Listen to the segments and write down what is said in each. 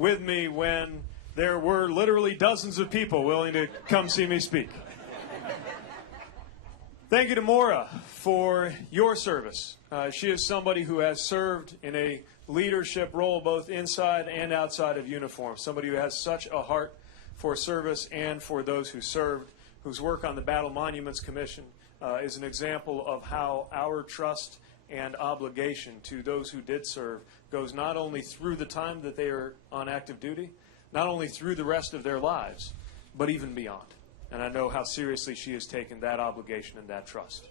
with me when there were literally dozens of people willing to come see me speak. Thank you to Maura for your service. She is somebody who has served in a leadership role both inside and outside of uniform, somebody who has such a heart for service and for those who served, whose work on the Battle Monuments Commission is an example of how our trust and obligation to those who did serve goes not only through the time that they are on active duty, not only through the rest of their lives, but even beyond. And I know how seriously she has taken that obligation and that trust.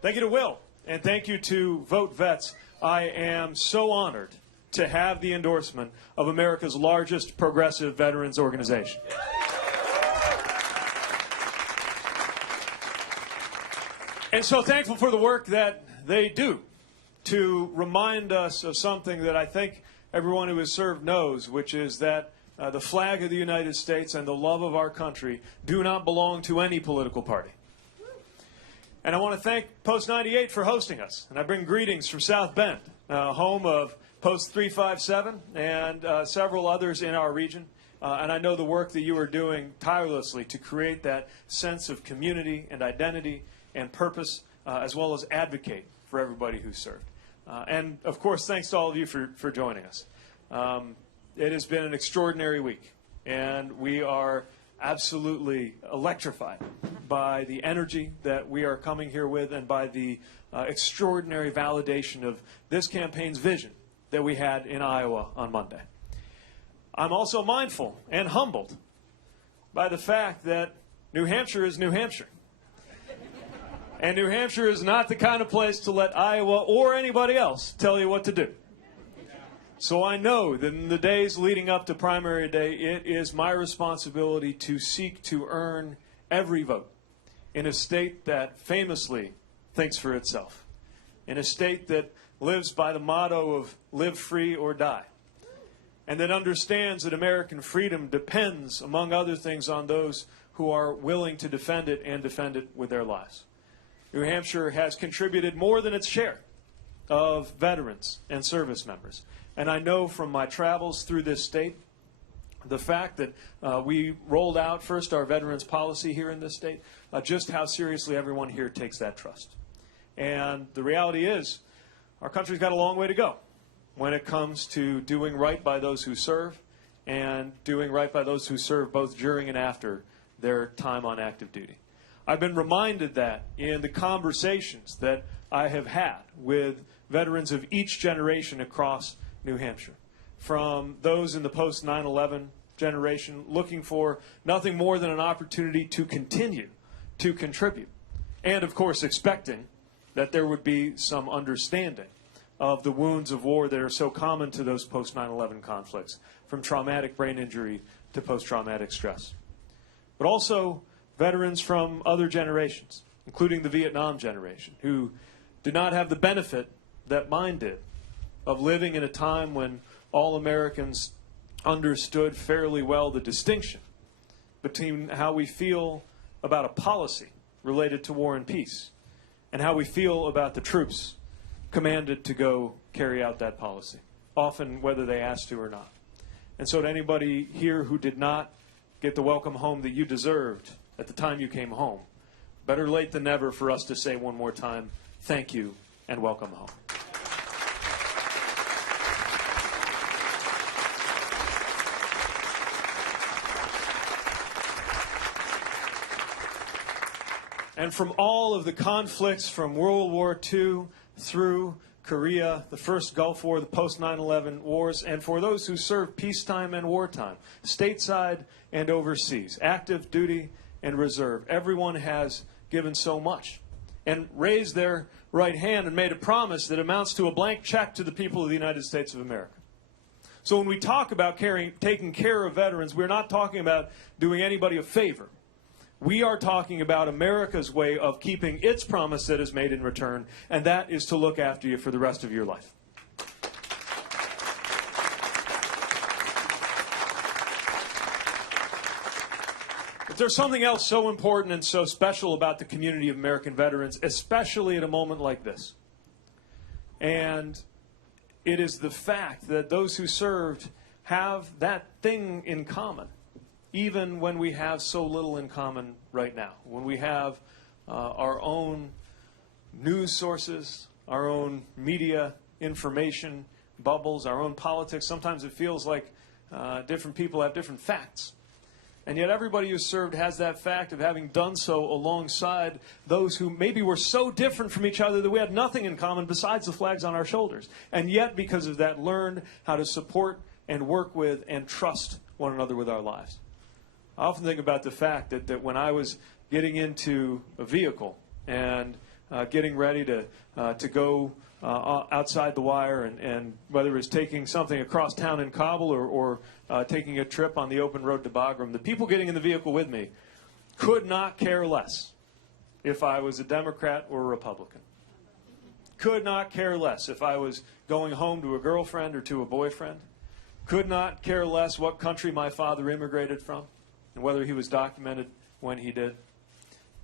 Thank you to Will, and thank you to Vote Vets. I am so honored to have the endorsement of America's largest progressive veterans organization. And so thankful for the work that they do to remind us of something that I think everyone who has served knows, which is that the flag of the United States and the love of our country do not belong to any political party. And I want to thank Post 98 for hosting us. And I bring greetings from South Bend, home of Post 357 and several others in our region. And I know the work that you are doing tirelessly to create that sense of community and identity and purpose, as well as advocate for everybody who served. And, of course, thanks to all of you for joining us. It has been an extraordinary week, and we are absolutely electrified by the energy that we are coming here with and by the extraordinary validation of this campaign's vision that we had in Iowa on Monday. I'm also mindful and humbled by the fact that New Hampshire is New Hampshire. And New Hampshire is not the kind of place to let Iowa or anybody else tell you what to do. So I know that in the days leading up to primary day, it is my responsibility to seek to earn every vote in a state that famously thinks for itself, in a state that lives by the motto of live free or die, and that understands that American freedom depends, among other things, on those who are willing to defend it and defend it with their lives. New Hampshire has contributed more than its share of veterans and service members. And I know from my travels through this state, the fact that we rolled out first our veterans policy here in this state, just how seriously everyone here takes that trust. And the reality is, our country's got a long way to go when it comes to doing right by those who serve and doing right by those who serve both during and after their time on active duty. I've been reminded that in the conversations that I have had with veterans of each generation across New Hampshire, from those in the post 9/11 generation looking for nothing more than an opportunity to continue to contribute, and of course expecting that there would be some understanding of the wounds of war that are so common to those post 9/11 conflicts, from traumatic brain injury to post-traumatic stress. But also veterans from other generations, including the Vietnam generation, who did not have the benefit that mine did of living in a time when all Americans understood fairly well the distinction between how we feel about a policy related to war and peace and how we feel about the troops commanded to go carry out that policy, often whether they asked to or not. And so to anybody here who did not get the welcome home that you deserved at the time you came home, better late than never for us to say one more time, thank you and welcome home. And from all of the conflicts from World War II through Korea, the first Gulf War, the post 9/11 wars, and for those who served peacetime and wartime, stateside and overseas, active duty and reserve, everyone has given so much and raised their right hand and made a promise that amounts to a blank check to the people of the United States of America. So when we talk about taking care of veterans, we're not talking about doing anybody a favor. We are talking about America's way of keeping its promise that is made in return, and that is to look after you for the rest of your life. But there's something else so important and so special about the community of American veterans, especially at a moment like this. And it is the fact that those who served have that thing in common, even when we have so little in common right now. When we have our own news sources, our own media information bubbles, our own politics, sometimes it feels like different people have different facts. And yet everybody who's served has that fact of having done so alongside those who maybe were so different from each other that we had nothing in common besides the flags on our shoulders. And yet, because of that, learned how to support and work with and trust one another with our lives. I often think about the fact that when I was getting into a vehicle and getting ready to go outside the wire, and whether it was taking something across town in Kabul or taking a trip on the open road to Bagram, the people getting in the vehicle with me could not care less if I was a Democrat or a Republican. Could not care less if I was going home to a girlfriend or to a boyfriend. Could not care less what country my father immigrated from and whether he was documented when he did.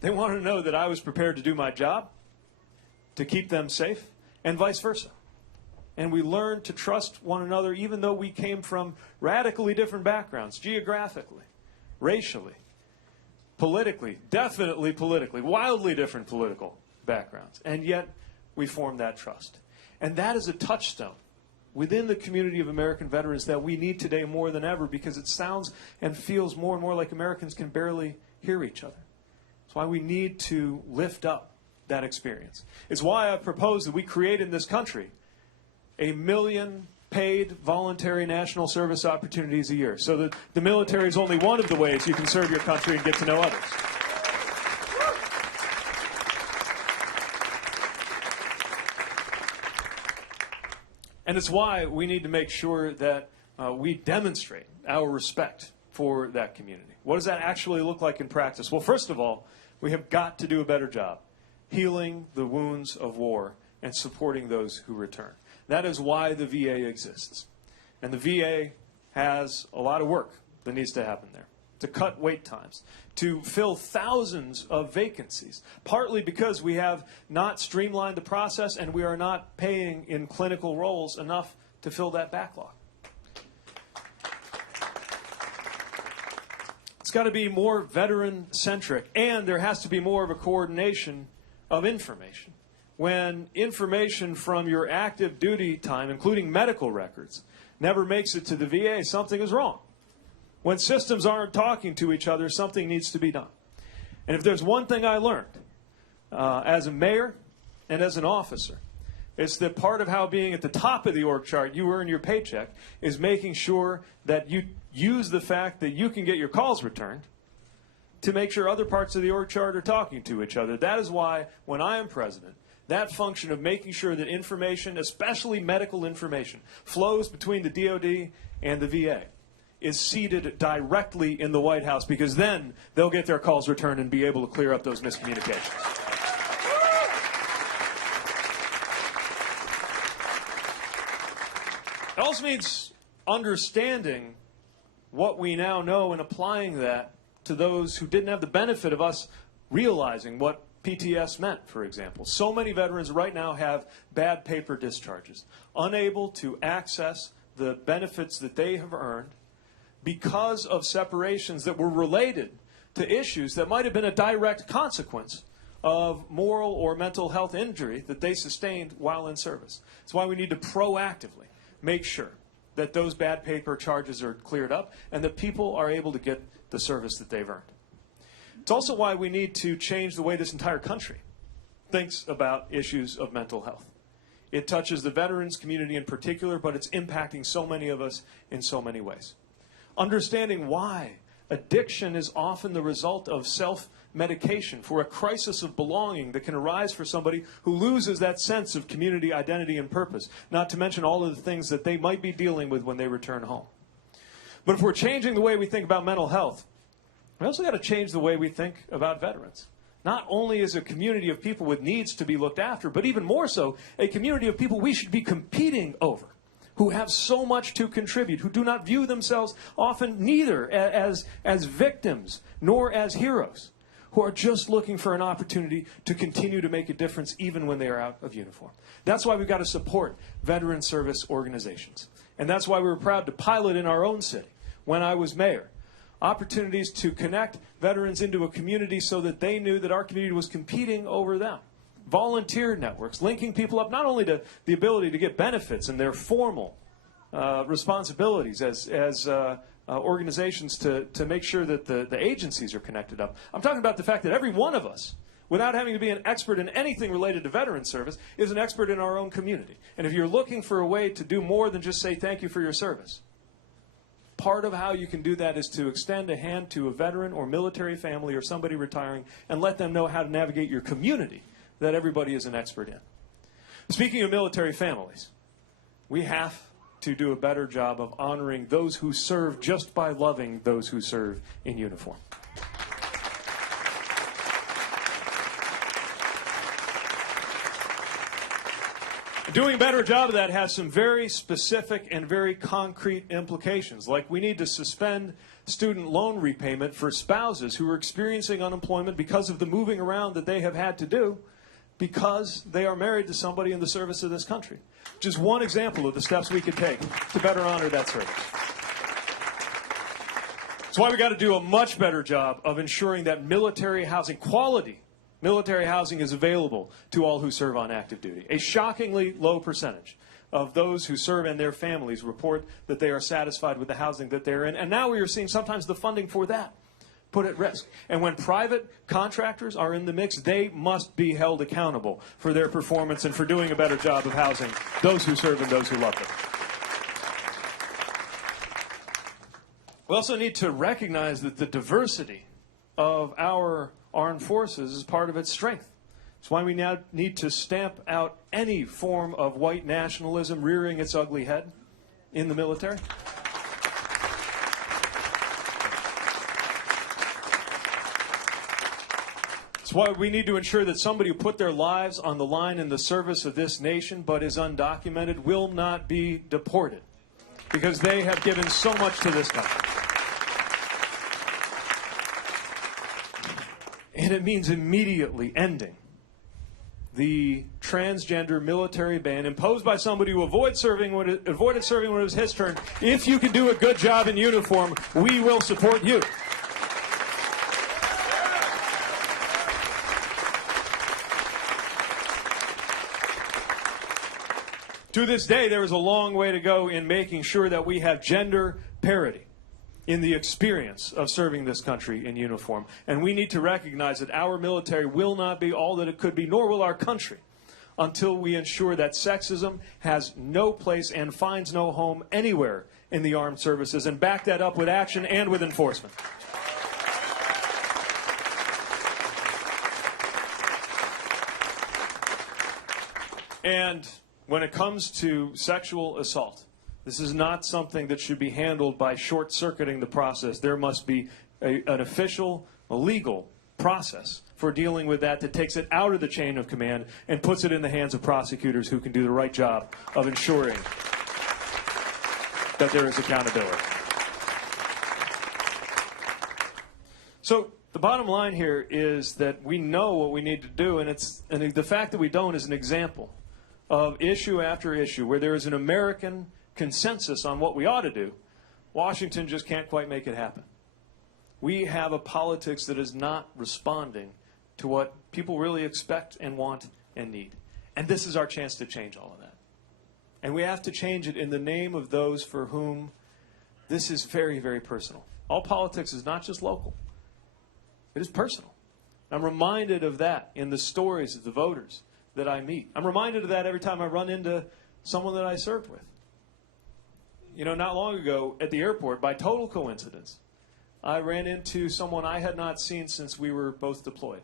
They wanted to know that I was prepared to do my job, to keep them safe, and vice versa. And we learned to trust one another even though we came from radically different backgrounds, geographically, racially, politically, definitely politically, wildly different political backgrounds. And yet we formed that trust. And that is a touchstone within the community of American veterans that we need today more than ever, because it sounds and feels more and more like Americans can barely hear each other. That's why we need to lift up that experience. It's why I propose that we create in this country 1 million paid voluntary national service opportunities a year, so that the military is only one of the ways you can serve your country and get to know others. And it's why we need to make sure that we demonstrate our respect for that community. What does that actually look like in practice? Well, first of all, we have got to do a better job healing the wounds of war and supporting those who return. That is why the VA exists. And the VA has a lot of work that needs to happen there, to cut wait times, to fill thousands of vacancies, partly because we have not streamlined the process and we are not paying in clinical roles enough to fill that backlog. It's got to be more veteran-centric, and there has to be more of a coordination of information. When information from your active duty time, including medical records, never makes it to the VA, something is wrong. When systems aren't talking to each other, something needs to be done. And if there's one thing I learned as a mayor and as an officer, it's that part of how being at the top of the org chart, you earn your paycheck, is making sure that you use the fact that you can get your calls returned to make sure other parts of the org chart are talking to each other. That is why, when I am president, that function of making sure that information, especially medical information, flows between the DOD and the VA is seated directly in the White House, because then they'll get their calls returned and be able to clear up those miscommunications. It also means understanding what we now know and applying that to those who didn't have the benefit of us realizing what PTS meant, for example. So many veterans right now have bad paper discharges, unable to access the benefits that they have earned because of separations that were related to issues that might have been a direct consequence of moral or mental health injury that they sustained while in service. That's why we need to proactively make sure that those bad paper charges are cleared up and that people are able to get the service that they've earned. It's also why we need to change the way this entire country thinks about issues of mental health. It touches the veterans community in particular, but it's impacting so many of us in so many ways. Understanding why addiction is often the result of self-medication for a crisis of belonging that can arise for somebody who loses that sense of community identity and purpose, not to mention all of the things that they might be dealing with when they return home. But if we're changing the way we think about mental health, we also got to change the way we think about veterans. Not only as a community of people with needs to be looked after, but even more so, a community of people we should be competing over, who have so much to contribute, who do not view themselves often neither as victims nor as heroes, who are just looking for an opportunity to continue to make a difference even when they are out of uniform. That's why we've got to support veteran service organizations. And that's why we were proud to pilot in our own city, when I was mayor, opportunities to connect veterans into a community so that they knew that our community was competing over them. Volunteer networks, linking people up not only to the ability to get benefits and their formal responsibilities as organizations to make sure that the agencies are connected up. I'm talking about the fact that every one of us, without having to be an expert in anything related to veteran service, is an expert in our own community. And if you're looking for a way to do more than just say thank you for your service, part of how you can do that is to extend a hand to a veteran or military family or somebody retiring and let them know how to navigate your community that everybody is an expert in. Speaking of military families, we have to do a better job of honoring those who serve just by loving those who serve in uniform. Doing a better job of that has some very specific and very concrete implications, like we need to suspend student loan repayment for spouses who are experiencing unemployment because of the moving around that they have had to do because they are married to somebody in the service of this country. Just one example of the steps we could take to better honor that service. That's why we got to do a much better job of ensuring that military housing, quality military housing, is available to all who serve on active duty. A shockingly low percentage of those who serve and their families report that they are satisfied with the housing that they're in. And now we are seeing sometimes the funding for that put at risk. And when private contractors are in the mix, they must be held accountable for their performance and for doing a better job of housing those who serve and those who love them. We also need to recognize that the diversity of our armed forces is part of its strength. That's why we now need to stamp out any form of white nationalism rearing its ugly head in the military. That's why we need to ensure that somebody who put their lives on the line in the service of this nation but is undocumented will not be deported because they have given so much to this country. And it means immediately ending the transgender military ban imposed by somebody who avoided serving when it was his turn. If you can do a good job in uniform, we will support you. To this day, there is a long way to go in making sure that we have gender parity in the experience of serving this country in uniform. And we need to recognize that our military will not be all that it could be, nor will our country, until we ensure that sexism has no place and finds no home anywhere in the armed services, and back that up with action and with enforcement. And when it comes to sexual assault, this is not something that should be handled by short-circuiting the process. There must be an official, a legal process for dealing with that takes it out of the chain of command and puts it in the hands of prosecutors who can do the right job of ensuring that there is accountability. So the bottom line here is that we know what we need to do, and the fact that we don't is an example of issue after issue where there is an American consensus on what we ought to do. Washington just can't quite make it happen. We have a politics that is not responding to what people really expect and want and need. And this is our chance to change all of that. And we have to change it in the name of those for whom this is very, very personal. All politics is not just local. It is personal. I'm reminded of that in the stories of the voters that I meet. I'm reminded of that every time I run into someone that I served with. You know, not long ago at the airport, by total coincidence, I ran into someone I had not seen since we were both deployed.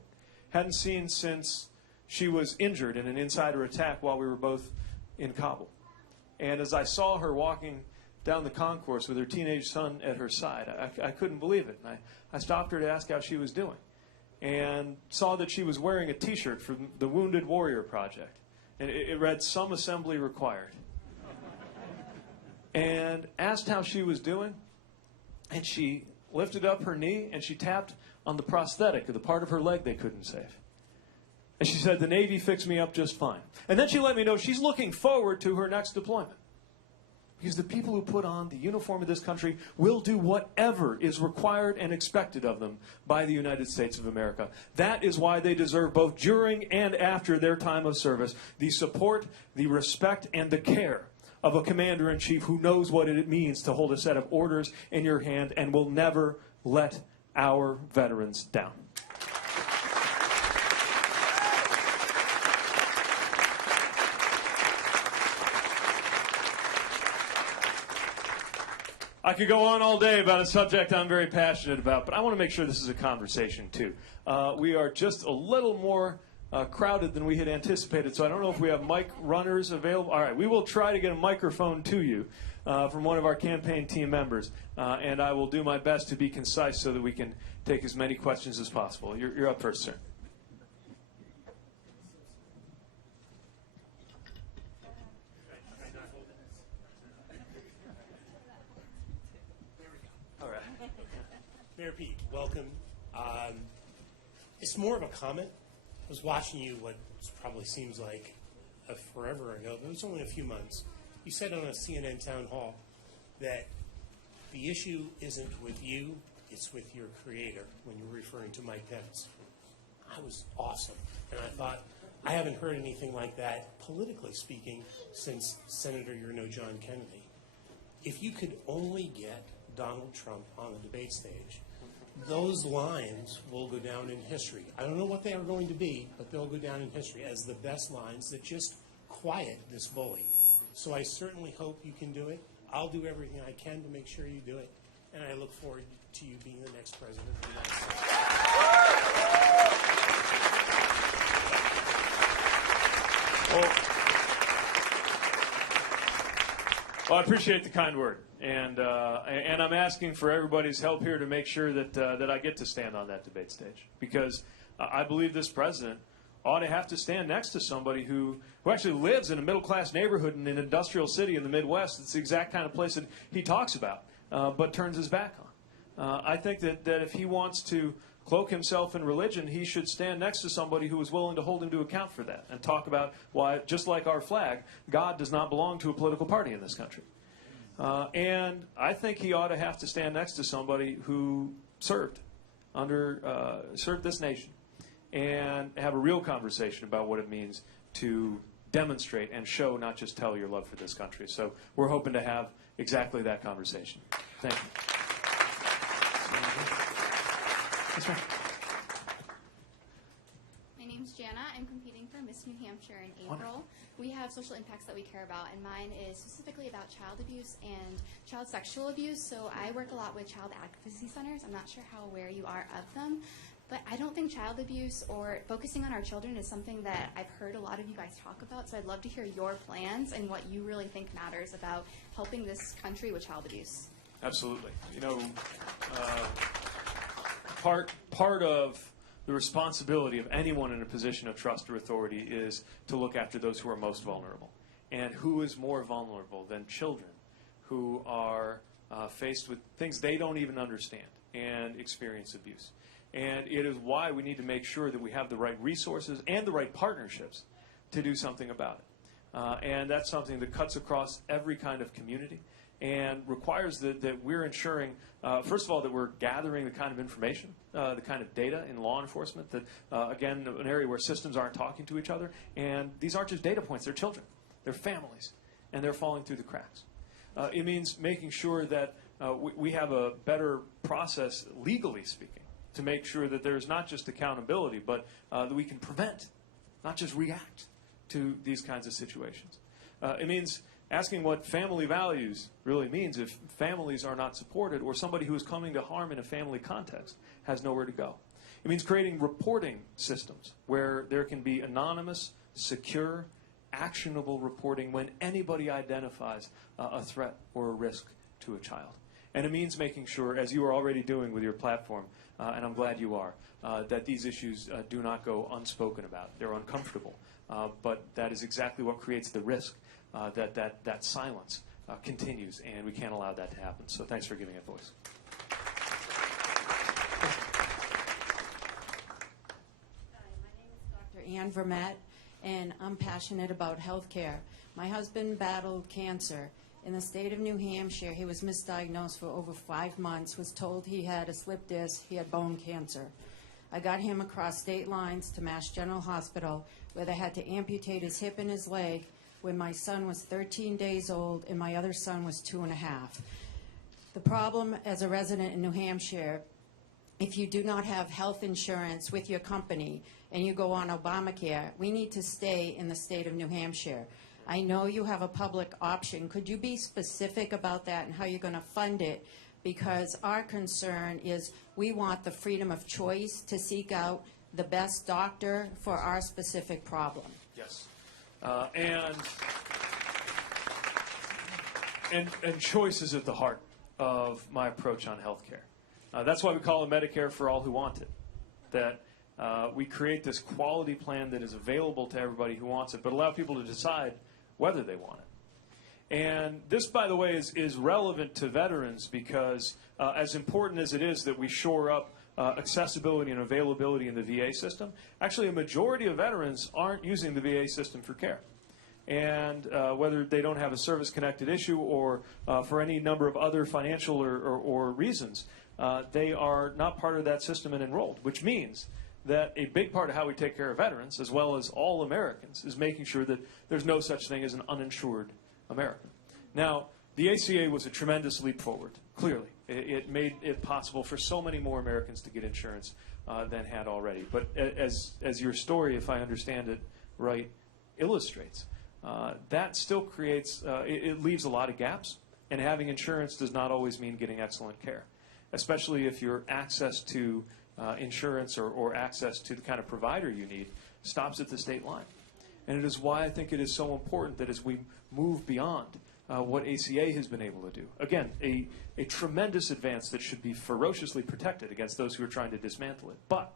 Hadn't seen since she was injured in an insider attack while we were both in Kabul. And as I saw her walking down the concourse with her teenage son at her side, I couldn't believe it. And I stopped her to ask how she was doing, and saw that she was wearing a T-shirt from the Wounded Warrior Project. And it read, "Some assembly required." And asked how she was doing, and she lifted up her knee and she tapped on the prosthetic of the part of her leg they couldn't save. And she said, "The Navy fixed me up just fine." And then she let me know she's looking forward to her next deployment, because the people who put on the uniform of this country will do whatever is required and expected of them by the United States of America. That is why they deserve, both during and after their time of service, the support, the respect, and the care of a commander-in-chief who knows what it means to hold a set of orders in your hand and will never let our veterans down. I could go on all day about a subject I'm very passionate about, but I want to make sure this is a conversation, too. We are just a little more crowded than we had anticipated, so I don't know if we have mic runners available. All right, we will try to get a microphone to you from one of our campaign team members, and I will do my best to be concise so that we can take as many questions as possible. You're up first, sir. Mayor Pete, welcome. It's more of a comment. I was watching you what probably seems like forever ago, but it was only a few months. You said on a CNN town hall that the issue isn't with you, it's with your creator when you're referring to Mike Pence. I was awesome. And I thought, I haven't heard anything like that, politically speaking, since Senator John Kennedy. If you could only get Donald Trump on the debate stage, those lines will go down in history. I don't know what they are going to be, but they'll go down in history as the best lines that just quiet this bully. So I certainly hope you can do it. I'll do everything I can to make sure you do it, and I look forward to you being the next president of the United States. Well, I appreciate the kind word, and I'm asking for everybody's help here to make sure that I get to stand on that debate stage, because I believe this president ought to have to stand next to somebody who actually lives in a middle-class neighborhood in an industrial city in the Midwest. It's the exact kind of place that he talks about, but turns his back on. I think that if he wants to cloak himself in religion, he should stand next to somebody who is willing to hold him to account for that and talk about why, just like our flag, God does not belong to a political party in this country. And I think he ought to have to stand next to somebody who served this nation and have a real conversation about what it means to demonstrate and show, not just tell, your love for this country. So we're hoping to have exactly that conversation. Thank you. Yes, ma'am. My name's Jana. I'm competing for Miss New Hampshire in April. Wonderful. We have social impacts that we care about, and mine is specifically about child abuse and child sexual abuse. So I work a lot with child advocacy centers. I'm not sure how aware you are of them, but I don't think child abuse or focusing on our children is something that I've heard a lot of you guys talk about. So I'd love to hear your plans and what you really think matters about helping this country with child abuse. Absolutely. You know, part of the responsibility of anyone in a position of trust or authority is to look after those who are most vulnerable. And who is more vulnerable than children who are faced with things they don't even understand and experience abuse? And it is why we need to make sure that we have the right resources and the right partnerships to do something about it. And that's something that cuts across every kind of community and requires that we're ensuring, first of all, that we're gathering the kind of information, the kind of data in law enforcement that, again, an area where systems aren't talking to each other. And these aren't just data points. They're children. They're families. And they're falling through the cracks. It means making sure that we have a better process, legally speaking, to make sure that there's not just accountability, but that we can prevent, not just react to these kinds of situations. It means asking what family values really means if families are not supported or somebody who is coming to harm in a family context has nowhere to go. It means creating reporting systems where there can be anonymous, secure, actionable reporting when anybody identifies a threat or a risk to a child. And it means making sure, as you are already doing with your platform, and I'm glad you are, that these issues do not go unspoken about. They're uncomfortable, but that is exactly what creates the risk that silence continues, and we can't allow that to happen. So thanks for giving it voice. Hi, my name is Dr. Ann Vermette, and I'm passionate about health care. My husband battled cancer, In the state of New Hampshire, he was misdiagnosed for over 5 months, was told he had a slip disc, he had bone cancer. I got him across state lines to Mass General Hospital, where they had to amputate his hip and his leg when my son was 13 days old and my other son was 2.5. The problem as a resident in New Hampshire, if you do not have health insurance with your company and you go on Obamacare, we need to stay in the state of New Hampshire. I know you have a public option. Could you be specific about that and how you're going to fund it? Because our concern is we want the freedom of choice to seek out the best doctor for our specific problem. Yes. And choice is at the heart of my approach on health care. That's why we call it Medicare for all who want it. That we create this quality plan that is available to everybody who wants it, but allow people to decide whether they want it. And this, by the way, is relevant to veterans because as important as it is that we shore up accessibility and availability in the VA system, actually a majority of veterans aren't using the VA system for care. And whether they don't have a service-connected issue or for any number of other financial or reasons, they are not part of that system and enrolled, which means that a big part of how we take care of veterans, as well as all Americans, is making sure that there's no such thing as an uninsured American. Now, the ACA was a tremendous leap forward, clearly. It made it possible for so many more Americans to get insurance than had already. But as your story, if I understand it right, illustrates, that still creates, it leaves a lot of gaps, and having insurance does not always mean getting excellent care, especially if your access to insurance or access to the kind of provider you need stops at the state line. And it is why I think it is so important that as we move beyond what ACA has been able to do, again, a tremendous advance that should be ferociously protected against those who are trying to dismantle it. But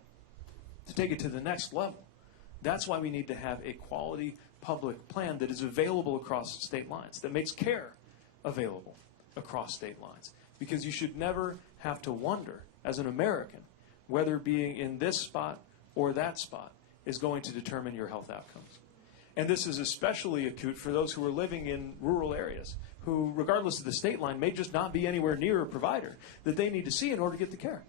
to take it to the next level, that's why we need to have a quality public plan that is available across state lines, that makes care available across state lines. Because you should never have to wonder, as an American, whether being in this spot or that spot is going to determine your health outcomes. And this is especially acute for those who are living in rural areas, who, regardless of the state line, may just not be anywhere near a provider that they need to see in order to get the care.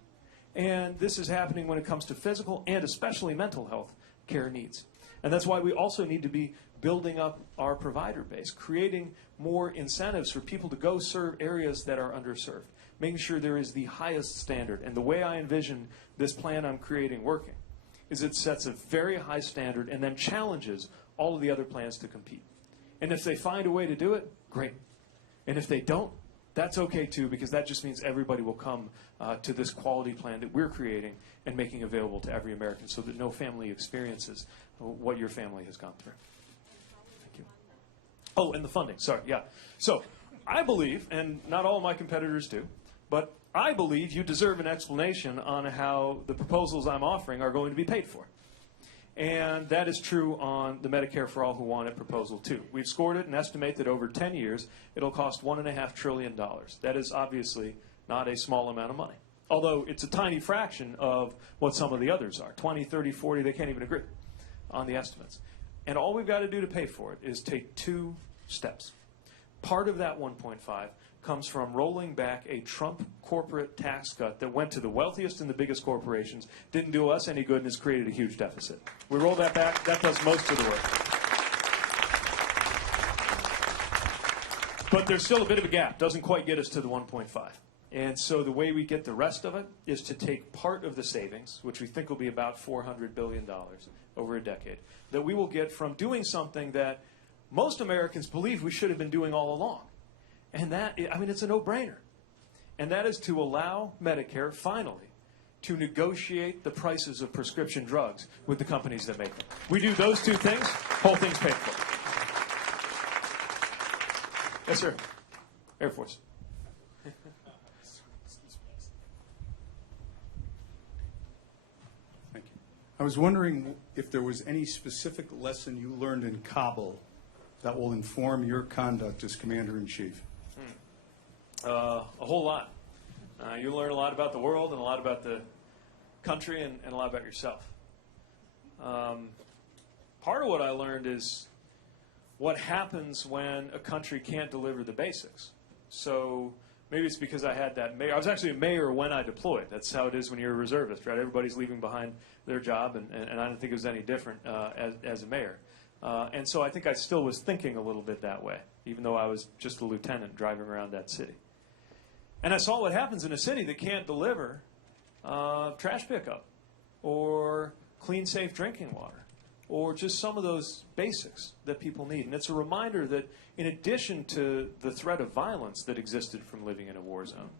And this is happening when it comes to physical and especially mental health care needs. And that's why we also need to be building up our provider base, creating more incentives for people to go serve areas that are underserved, making sure there is the highest standard. And the way I envision this plan I'm creating working is it sets a very high standard and then challenges all of the other plans to compete. And if they find a way to do it, great. And if they don't, that's okay too, because that just means everybody will come to this quality plan that we're creating and making available to every American so that no family experiences what your family has gone through. Thank you. Oh, and the funding, sorry, yeah. So I believe, and not all of my competitors do, but I believe you deserve an explanation on how the proposals I'm offering are going to be paid for. And that is true on the Medicare for All Who Want It proposal, too. We've scored it and estimate that over 10 years, it'll cost $1.5 trillion. That is obviously not a small amount of money, although it's a tiny fraction of what some of the others are. 20, 30, 40, they can't even agree on the estimates. And all we've got to do to pay for it is take 2 steps. Part of that 1.5 comes from rolling back a Trump corporate tax cut that went to the wealthiest and the biggest corporations, didn't do us any good, and has created a huge deficit. We roll that back. That does most of the work. But there's still a bit of a gap. Doesn't quite get us to the 1.5. And so the way we get the rest of it is to take part of the savings, which we think will be about $400 billion over a decade, that we will get from doing something that most Americans believe we should have been doing all along. And that, I mean, it's a no-brainer. And that is to allow Medicare, finally, to negotiate the prices of prescription drugs with the companies that make them. We do those 2 things, whole thing's paid for. Yes, sir. Air Force. Thank you. I was wondering if there was any specific lesson you learned in Kabul that will inform your conduct as Commander-in-Chief. A whole lot. You learn a lot about the world and a lot about the country and a lot about yourself. Part of what I learned is what happens when a country can't deliver the basics. So maybe it's because I had that mayor. I was actually a mayor when I deployed. That's how it is when you're a reservist, right? Everybody's leaving behind their job, and I didn't think it was any different as a mayor. And so I think I still was thinking a little bit that way, even though I was just a lieutenant driving around that city. And I saw what happens in a city that can't deliver trash pickup or clean, safe drinking water or just some of those basics that people need. And it's a reminder that in addition to the threat of violence that existed from living in a war zone,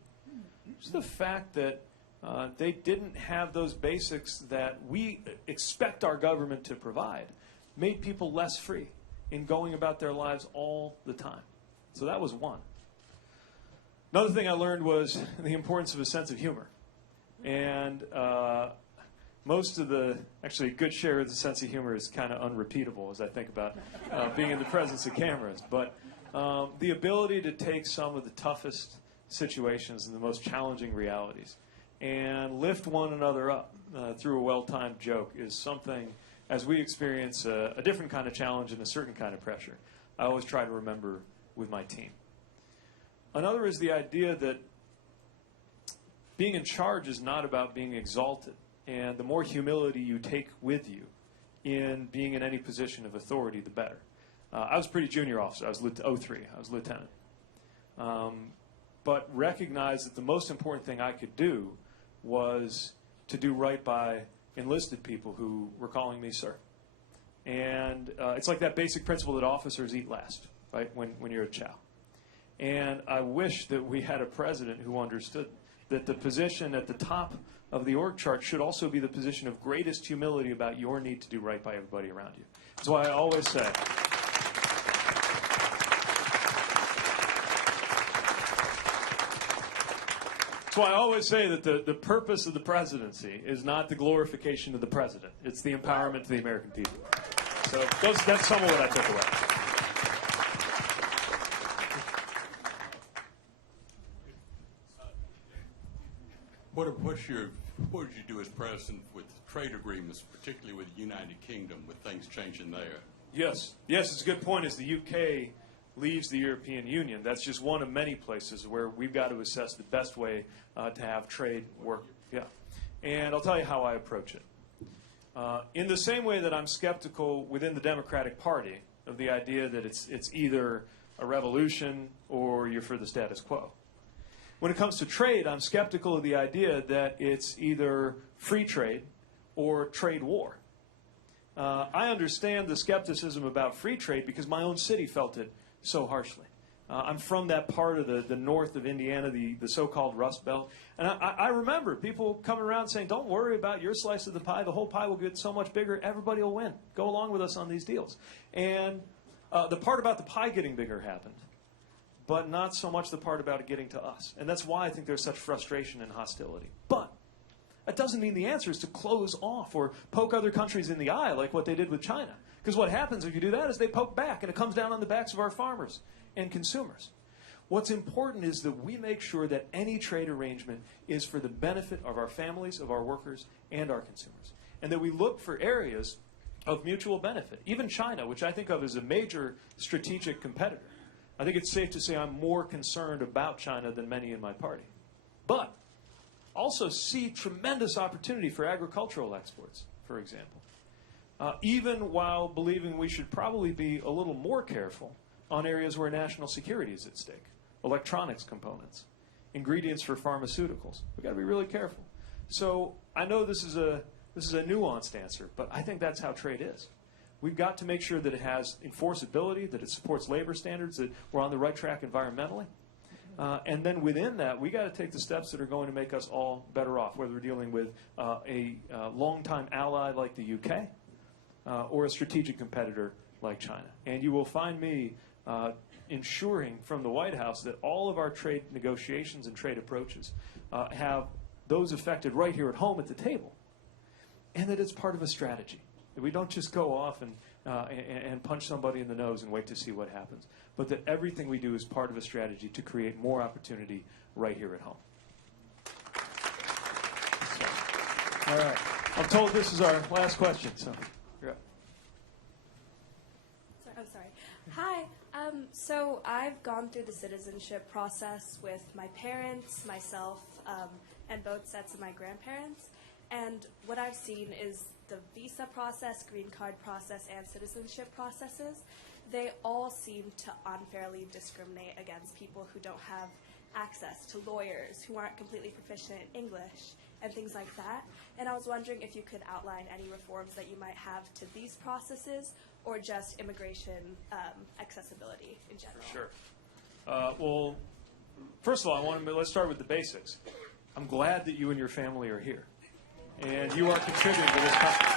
it's the fact that they didn't have those basics that we expect our government to provide, made people less free in going about their lives all the time. So that was one. Another thing I learned was the importance of a sense of humor. And actually a good share of the sense of humor is kind of unrepeatable as I think about being in the presence of cameras. But the ability to take some of the toughest situations and the most challenging realities and lift one another up through a well-timed joke is something, as we experience a different kind of challenge and a certain kind of pressure, I always try to remember with my team. Another is the idea that being in charge is not about being exalted. And the more humility you take with you in being in any position of authority, the better. I was a pretty junior officer. I was 03. I was lieutenant. But recognized that the most important thing I could do was to do right by enlisted people who were calling me sir. And it's like that basic principle that officers eat last, right, when you're at chow. And I wish that we had a president who understood that the position at the top of the org chart should also be the position of greatest humility about your need to do right by everybody around you. That's why I always say, that the purpose of the presidency is not the glorification of the president. It's the empowerment of the American people. So that's some of what I took away. What did you do as president with trade agreements, particularly with the United Kingdom, with things changing there? Yes, it's a good point. As the UK leaves the European Union, that's just one of many places where we've got to assess the best way to have trade work. Yeah, and I'll tell you how I approach it. In the same way that I'm skeptical within the Democratic Party of the idea that it's either a revolution or you're for the status quo. When it comes to trade, I'm skeptical of the idea that it's either free trade or trade war. I understand the skepticism about free trade because my own city felt it so harshly. I'm from that part of the north of Indiana, the so-called Rust Belt. And I remember people coming around saying, don't worry about your slice of the pie. The whole pie will get so much bigger. Everybody will win. Go along with us on these deals. And the part about the pie getting bigger happened, but not so much the part about it getting to us. And that's why I think there's such frustration and hostility. But that doesn't mean the answer is to close off or poke other countries in the eye like what they did with China. Because what happens if you do that is they poke back, and it comes down on the backs of our farmers and consumers. What's important is that we make sure that any trade arrangement is for the benefit of our families, of our workers, and our consumers. And that we look for areas of mutual benefit. Even China, which I think of as a major strategic competitor. I think it's safe to say I'm more concerned about China than many in my party. But also see tremendous opportunity for agricultural exports, for example. Even while believing we should probably be a little more careful on areas where national security is at stake. Electronics components, ingredients for pharmaceuticals. We've got to be really careful. So I know this is a nuanced answer, but I think that's how trade is. We've got to make sure that it has enforceability, that it supports labor standards, that we're on the right track environmentally. And then within that, we got to take the steps that are going to make us all better off, whether we're dealing with a longtime ally like the UK or a strategic competitor like China. And you will find me ensuring from the White House that all of our trade negotiations and trade approaches have those affected right here at home at the table, and that it's part of a strategy. That we don't just go off and punch somebody in the nose and wait to see what happens, but that everything we do is part of a strategy to create more opportunity right here at home. So, all right. I'm told this is our last question, so you're up. Sorry. So I've gone through the citizenship process with my parents, myself, and both sets of my grandparents. And what I've seen is the visa process, green card process, and citizenship processes, they all seem to unfairly discriminate against people who don't have access to lawyers, who aren't completely proficient in English, and things like that. And I was wondering if you could outline any reforms that you might have to these processes or just immigration accessibility in general. Sure. Well, first of all, let's start with the basics. I'm glad that you and your family are here, and you are contributing to this country.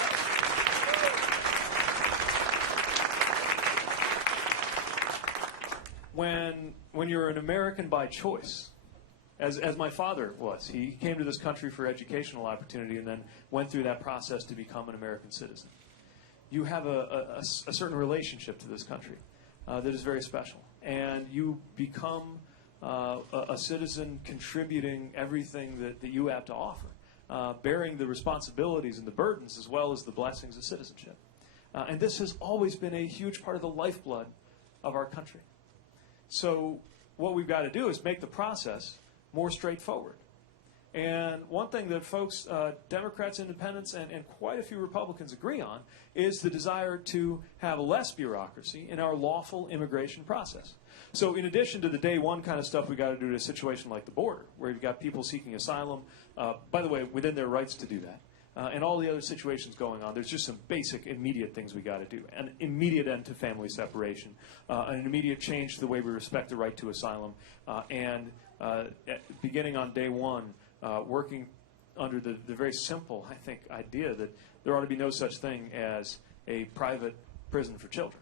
When you're an American by choice, as my father was, he came to this country for educational opportunity and then went through that process to become an American citizen. You have a certain relationship to this country that is very special, and you become a citizen contributing everything that you have to offer, bearing the responsibilities and the burdens as well as the blessings of citizenship. And this has always been a huge part of the lifeblood of our country. So what we've got to do is make the process more straightforward. And one thing that folks, Democrats, Independents, and quite a few Republicans agree on is the desire to have less bureaucracy in our lawful immigration process. So in addition to the day one kind of stuff we got to do in a situation like the border, where you've got people seeking asylum, by the way, within their rights to do that, and all the other situations going on, there's just some basic immediate things we got to do. An immediate end to family separation, an immediate change to the way we respect the right to asylum, and beginning on day one, working under the very simple, I think, idea that there ought to be no such thing as a private prison for children.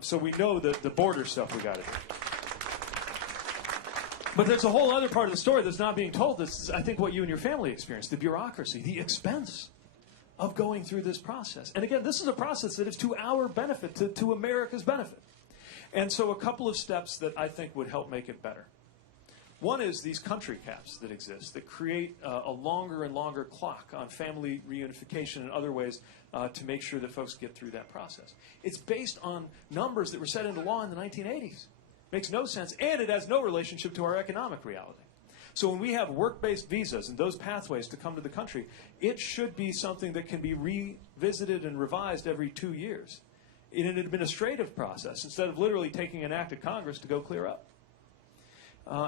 So we know that the border stuff we got to do. But there's a whole other part of the story that's not being told. This is, I think, what you and your family experienced, the bureaucracy, the expense of going through this process. And again, this is a process that is to our benefit, to America's benefit. And so a couple of steps that I think would help make it better. One is these country caps that exist that create a longer and longer clock on family reunification and other ways to make sure that folks get through that process. It's based on numbers that were set into law in the 1980s. Makes no sense, and it has no relationship to our economic reality. So when we have work-based visas and those pathways to come to the country, it should be something that can be revisited and revised every 2 years in an administrative process instead of literally taking an act of Congress to go clear up.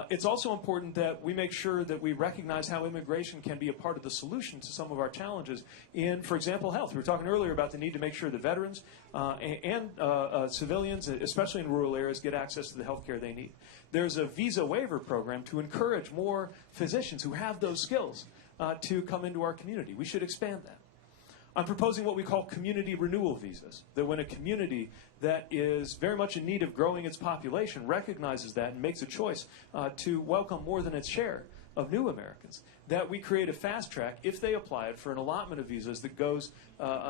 It's also important that we make sure that we recognize how immigration can be a part of the solution to some of our challenges in, for example, health. We were talking earlier about the need to make sure that veterans and civilians, especially in rural areas, get access to the health care they need. There's a visa waiver program to encourage more physicians who have those skills to come into our community. We should expand that. I'm proposing what we call community renewal visas, that when a community that is very much in need of growing its population recognizes that and makes a choice to welcome more than its share of new Americans, that we create a fast track, if they apply it, for an allotment of visas that goes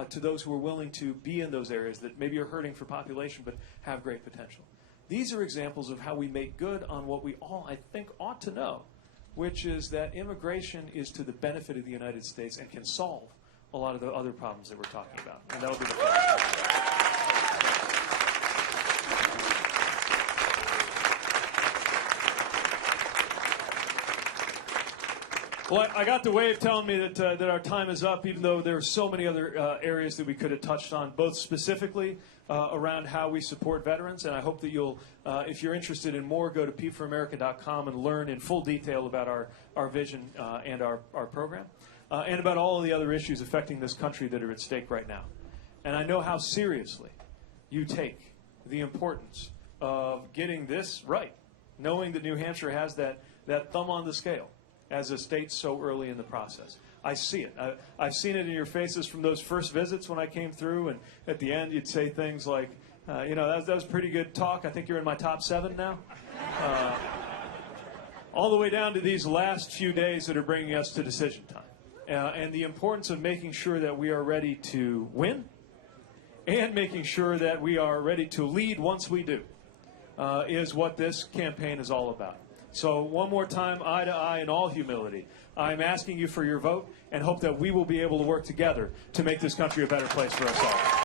to those who are willing to be in those areas that maybe are hurting for population but have great potential. These are examples of how we make good on what we all, I think, ought to know, which is that immigration is to the benefit of the United States and can solve a lot of the other problems that we're talking about. And that'll be the first. Well, I got the wave telling me that our time is up, even though there are so many other areas that we could have touched on, both specifically around how we support veterans. And I hope that you'll, if you're interested in more, go to peteforamerica.com and learn in full detail about our vision and our program. And about all of the other issues affecting this country that are at stake right now. And I know how seriously you take the importance of getting this right, knowing that New Hampshire has that thumb on the scale as a state so early in the process. I see it. I've seen it in your faces from those first visits when I came through, and at the end you'd say things like, that was pretty good talk. I think you're in my top 7 now. All the way down to these last few days that are bringing us to decision time. And the importance of making sure that we are ready to win and making sure that we are ready to lead once we do is what this campaign is all about. So one more time, eye to eye in all humility, I'm asking you for your vote and hope that we will be able to work together to make this country a better place for us all.